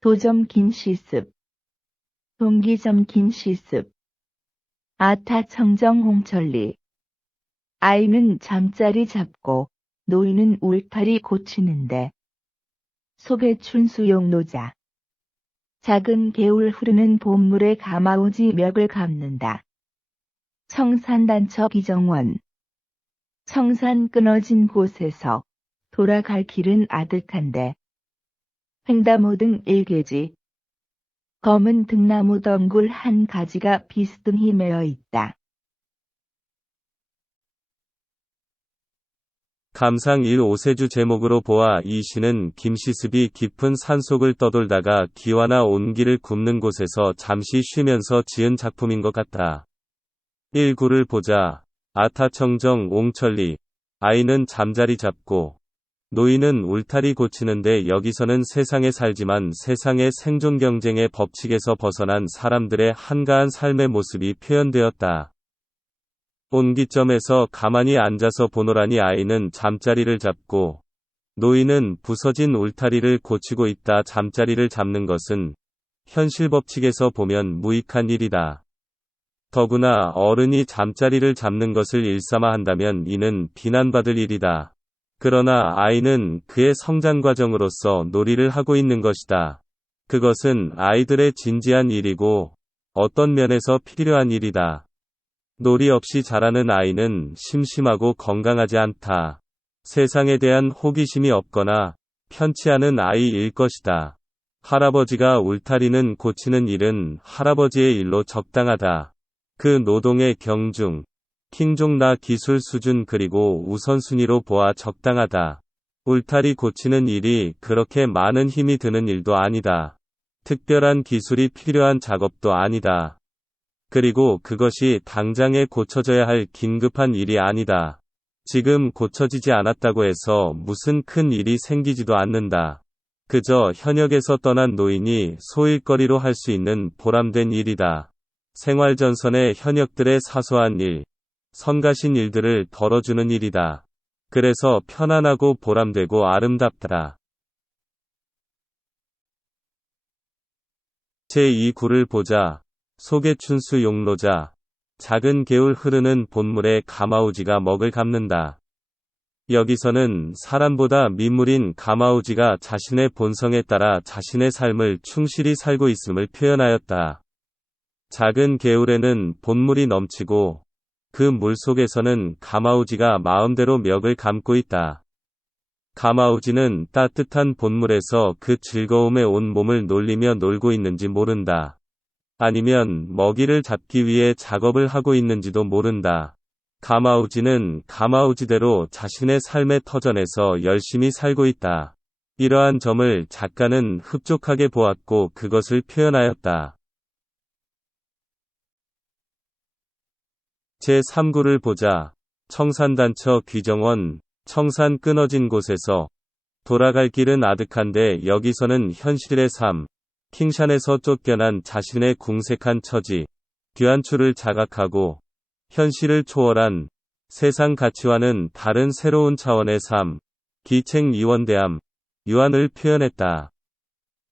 도점 김시습, 동기점 김시습, 아타 청정 홍천리. 아이는 잠자리 잡고 노인은 울타리 고치는데. 소배춘수 용노자. 작은 개울 흐르는 봄물에 가마우지 멱을 감는다. 청산단처 기정원. 청산 끊어진 곳에서 돌아갈 길은 아득한데. 횡다모 등 일개지. 검은 등나무 덩굴 한 가지가 비스듬히 매어 있다. 감상 1-5세주 제목으로 보아 이 시는 김시습이 깊은 산속을 떠돌다가 기와나 온기를 굽는 곳에서 잠시 쉬면서 지은 작품인 것 같다. 1구를 보자. 아타청정 옹천리. 아이는 잠자리 잡고 노인은 울타리 고치는데 여기서는 세상에 살지만 세상의 생존 경쟁의 법칙에서 벗어난 사람들의 한가한 삶의 모습이 표현되었다. 온기점에서 가만히 앉아서 보노라니 아이는 잠자리를 잡고 노인은 부서진 울타리를 고치고 있다. 잠자리를 잡는 것은 현실 법칙에서 보면 무익한 일이다. 더구나 어른이 잠자리를 잡는 것을 일삼아 한다면 이는 비난받을 일이다. 그러나 아이는 그의 성장 과정으로서 놀이를 하고 있는 것이다. 그것은 아이들의 진지한 일이고 어떤 면에서 필요한 일이다. 놀이 없이 자라는 아이는 심심하고 건강하지 않다. 세상에 대한 호기심이 없거나 편치 않은 아이일 것이다. 할아버지가 울타리는 고치는 일은 할아버지의 일로 적당하다. 그 노동의 경중, 킹종나 기술 수준 그리고 우선순위로 보아 적당하다. 울타리 고치는 일이 그렇게 많은 힘이 드는 일도 아니다. 특별한 기술이 필요한 작업도 아니다. 그리고 그것이 당장에 고쳐져야 할 긴급한 일이 아니다. 지금 고쳐지지 않았다고 해서 무슨 큰 일이 생기지도 않는다. 그저 현역에서 떠난 노인이 소일거리로 할 수 있는 보람된 일이다. 생활전선의 현역들의 사소한 일, 성가신 일들을 덜어주는 일이다. 그래서 편안하고 보람되고 아름답다. 제2구를 보자. 소개춘수 용노자. 작은 개울 흐르는 봄물에 가마우지가 먹을 감는다. 여기서는 사람보다 민물인 가마우지가 자신의 본성에 따라 자신의 삶을 충실히 살고 있음을 표현하였다. 작은 개울에는 봄물이 넘치고 그 물 속에서는 가마우지가 마음대로 멱을 감고 있다. 가마우지는 따뜻한 봄물에서 그 즐거움에 온 몸을 놀리며 놀고 있는지 모른다. 아니면 먹이를 잡기 위해 작업을 하고 있는지도 모른다. 가마우지는 가마우지대로 자신의 삶의 터전에서 열심히 살고 있다. 이러한 점을 작가는 흡족하게 보았고 그것을 표현하였다. 제3구를 보자. 청산단처 귀정원. 청산 끊어진 곳에서 돌아갈 길은 아득한데 여기서는 현실의 삶, 킹샨에서 쫓겨난 자신의 궁색한 처지, 뒤안추를 자각하고 현실을 초월한 세상 가치와는 다른 새로운 차원의 삶, 기책 이원대함, 유한을 표현했다.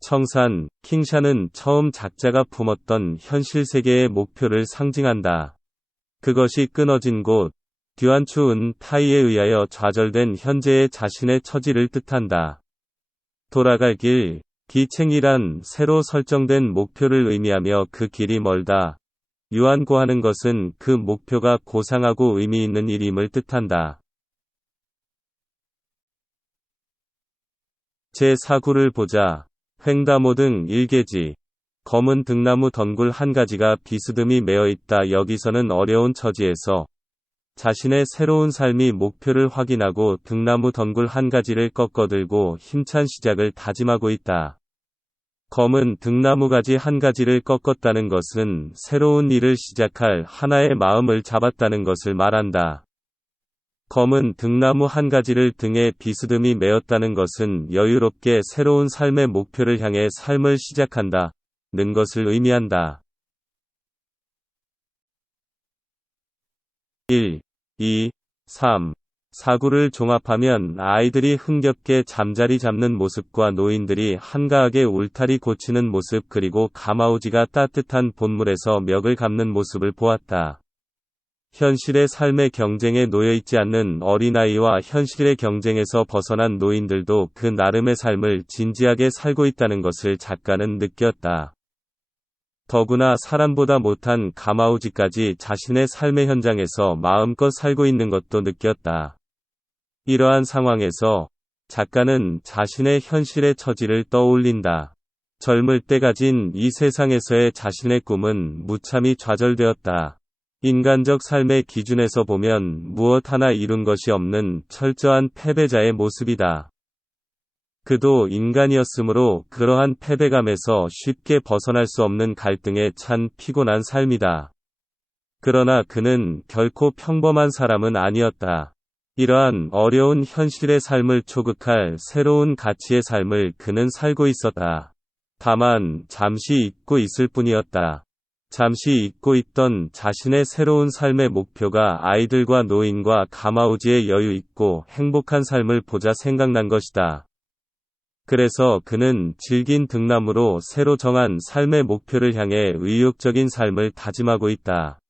청산, 킹샨은 처음 작자가 품었던 현실 세계의 목표를 상징한다. 그것이 끊어진 곳, 뒤안추은 타이에 의하여 좌절된 현재의 자신의 처지를 뜻한다. 돌아갈 길, 기책이란 새로 설정된 목표를 의미하며 그 길이 멀다. 유한고하는 것은 그 목표가 고상하고 의미 있는 일임을 뜻한다. 제4구를 보자. 횡다모 등 일개지. 검은 등나무 덩굴 한 가지가 비스듬히 매어 있다. 여기서는 어려운 처지에서 자신의 새로운 삶이 목표를 확인하고 등나무 덩굴 한 가지를 꺾어들고 힘찬 시작을 다짐하고 있다. 검은 등나무 가지 한 가지를 꺾었다는 것은 새로운 일을 시작할 하나의 마음을 잡았다는 것을 말한다. 검은 등나무 한 가지를 등에 비스듬히 메었다는 것은 여유롭게 새로운 삶의 목표를 향해 삶을 시작한다. 는 것을 의미한다. 1, 2, 3. 사구를 종합하면 아이들이 흥겹게 잠자리 잡는 모습과 노인들이 한가하게 울타리 고치는 모습 그리고 가마우지가 따뜻한 본물에서 멱을 감는 모습을 보았다. 현실의 삶의 경쟁에 놓여있지 않는 어린아이와 현실의 경쟁에서 벗어난 노인들도 그 나름의 삶을 진지하게 살고 있다는 것을 작가는 느꼈다. 더구나 사람보다 못한 가마우지까지 자신의 삶의 현장에서 마음껏 살고 있는 것도 느꼈다. 이러한 상황에서 작가는 자신의 현실의 처지를 떠올린다. 젊을 때 가진 이 세상에서의 자신의 꿈은 무참히 좌절되었다. 인간적 삶의 기준에서 보면 무엇 하나 이룬 것이 없는 철저한 패배자의 모습이다. 그도 인간이었으므로 그러한 패배감에서 쉽게 벗어날 수 없는 갈등에 찬 피곤한 삶이다. 그러나 그는 결코 평범한 사람은 아니었다. 이러한 어려운 현실의 삶을 초극할 새로운 가치의 삶을 그는 살고 있었다. 다만 잠시 잊고 있을 뿐이었다. 잠시 잊고 있던 자신의 새로운 삶의 목표가 아이들과 노인과 가마우지의 여유 있고 행복한 삶을 보자 생각난 것이다. 그래서 그는 질긴 등나무로 새로 정한 삶의 목표를 향해 의욕적인 삶을 다짐하고 있다.